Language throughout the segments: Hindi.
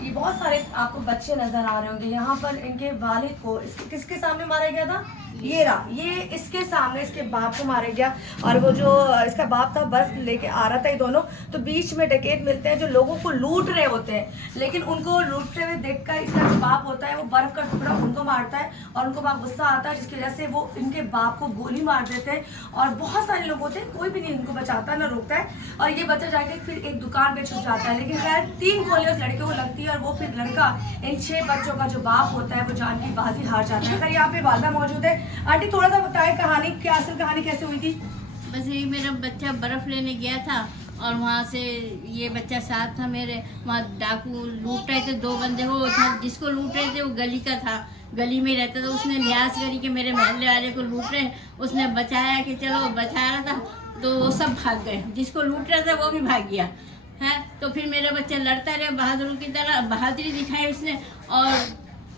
ये बहुत सारे आपको बच्चे नजर आ रहे होंगे। यहाँ पर इनके वालिद को किसके सामने मारा गया था? ये रहा, ये इसके सामने इसके बाप को मारा गया। और वो जो इसका बाप था बर्फ लेके आ रहा था, ये दोनों तो बीच में डकैत मिलते हैं जो लोगों को लूट रहे होते हैं, लेकिन उनको लूटते हुए देखकर इसका जो बाप होता है वो बर्फ का टुकड़ा उनको मारता है और उनको बहुत गुस्सा आता है, जिसकी वजह से वो इनके बाप को गोली मार देते हैं। और बहुत सारे लोग होते हैं, कोई भी नहीं इनको बचाता ना रोकता है, और ये बच्चा जाके फिर एक दुकान पे छुप जाता है। लेकिन खैर 3 गोली उस लड़के को लगती है और वो फिर लड़का इन 6 बच्चों का जो बाप होता है वो जान की बाजी हार जाता है। यहाँ पे वालदा मौजूद है। आंटी थोड़ा सा बताएं कहानी, क्या असल कहानी कैसे हुई थी? बस यही, मेरा बच्चा बर्फ़ लेने गया था और वहाँ से ये बच्चा साथ था मेरे, वहाँ डाकू लूट रहे थे 2 बंदे। वो था जिसको लूट रहे थे वो गली का था, गली में रहता था। उसने लिहाज करी कि मेरे महल्ले वाले को लूट रहे हैं, उसने बचाया कि चलो बचा रहा था, तो वो सब भाग गए। जिसको लूट रहा था वो भी भाग गया है। तो फिर मेरा बच्चा लड़ता रहा बहादुर की तरह, बहादुरी दिखाई उसने और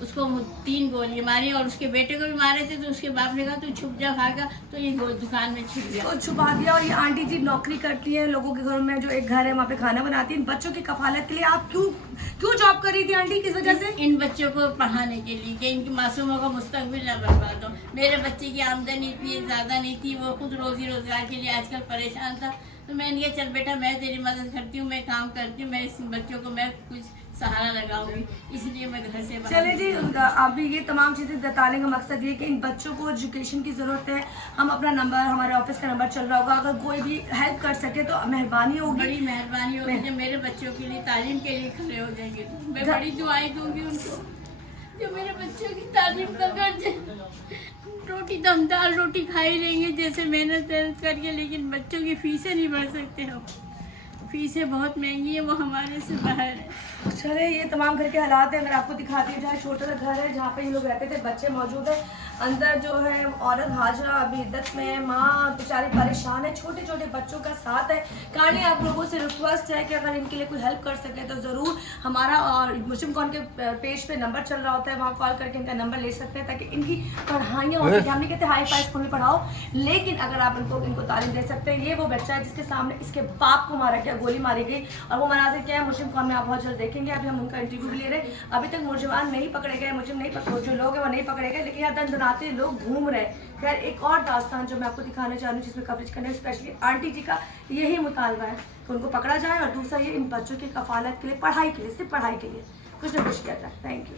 उसको 3 गोली मारी और उसके बेटे को भी मारे थे। तो उसके बाप ने कहा तू छुप जा, भागा, तो ये दुकान में छुप गया, तो छुपा दिया। और ये आंटी जी नौकरी करती है लोगों के घरों में, जो एक घर है वहाँ पे खाना बनाती है। इन बच्चों की कफालत के लिए आप क्यों जॉब कर रही थी आंटी, किस वजह से? इन बच्चों को पढ़ाने के लिए कि इनकी मासूमों का मुस्तकबिल ना बर्बाद हो। मेरे बच्चे की आमदनी इतनी ज़्यादा नहीं थी, वो खुद रोजी रोजगार के लिए आजकल परेशान था। तो मैंने कहा चल बेटा मैं तेरी मदद करती हूँ, मैं काम करती हूँ, मैं इस बच्चों को मैं कुछ सहारा लगाऊंगी, इसलिए मैं घर से चले जी। उनका अभी ये तमाम चीज़ें बताने का मकसद ये कि इन बच्चों को एजुकेशन की ज़रूरत है। हम अपना नंबर, हमारे ऑफिस का नंबर चल रहा होगा, अगर कोई भी हेल्प कर सके तो मेहरबानी होगी, बड़ी मेहरबानी होगी। जब मेरे बच्चों के लिए तालीम के लिए खड़े हो जाएंगे तो मैं बड़ी दुआएं दूंगी उनको, जो मेरे बच्चों की तालीम का कर दे। रोटी तो हम दाल रोटी खा ही लेंगे जैसे मेहनत करके, लेकिन बच्चों की फीसें नहीं भर सकते हम, फीसें बहुत महंगी है, वो हमारे से बाहर है। चले ये तमाम घर के हालात है, अगर आपको दिखा दिया जाए। छोटा सा घर है जहाँ पे ये लोग रहते थे, बच्चे मौजूद है अंदर। जो है औरत हाजरा अभी इद्दत में है, माँ बेचारी परेशान है, छोटे छोटे बच्चों का साथ है। कहानी आप लोगों से रिक्वेस्ट है कि अगर इनके लिए कोई हेल्प कर सके तो ज़रूर हमारा और मुस्लिम कॉन के पेज पे नंबर चल रहा होता है, वहाँ कॉल करके इनका नंबर ले सकते हैं ताकि इनकी पढ़ाइयाँ हो सके। हम नहीं कहते हाई फाई स्कूल में पढ़ाओ, लेकिन अगर आप इनको तालीम दे सकते हैं। ये वो बच्चा है जिसके सामने इसके बाप को मारा गया, गोली मारी गई, और वो मनाजिर क्या है मुस्लिम कॉन में आप बहुत जल्द देखेंगे। अभी हम उनका इंटरव्यू भी ले रहे हैं। अभी तक मुलजिमान नहीं पकड़े गए, मुजरिम नहीं पकड़े, जो लोग हैं वो नहीं पकड़े गए, लेकिन यहाँ दंदनाते लोग घूम रहे हैं। खैर एक और दास्तान जो मैं आपको दिखाना चाह रही हूँ, जिसमें कवरेज करना है स्पेशली आंटी जी का यही मुतालबा है कि उनको पकड़ा जाए, और दूसरा ये इन बच्चों की कफालत के लिए, पढ़ाई के लिए, सिर्फ पढ़ाई के लिए कुछ ना कुछ किया जाए। Thank you.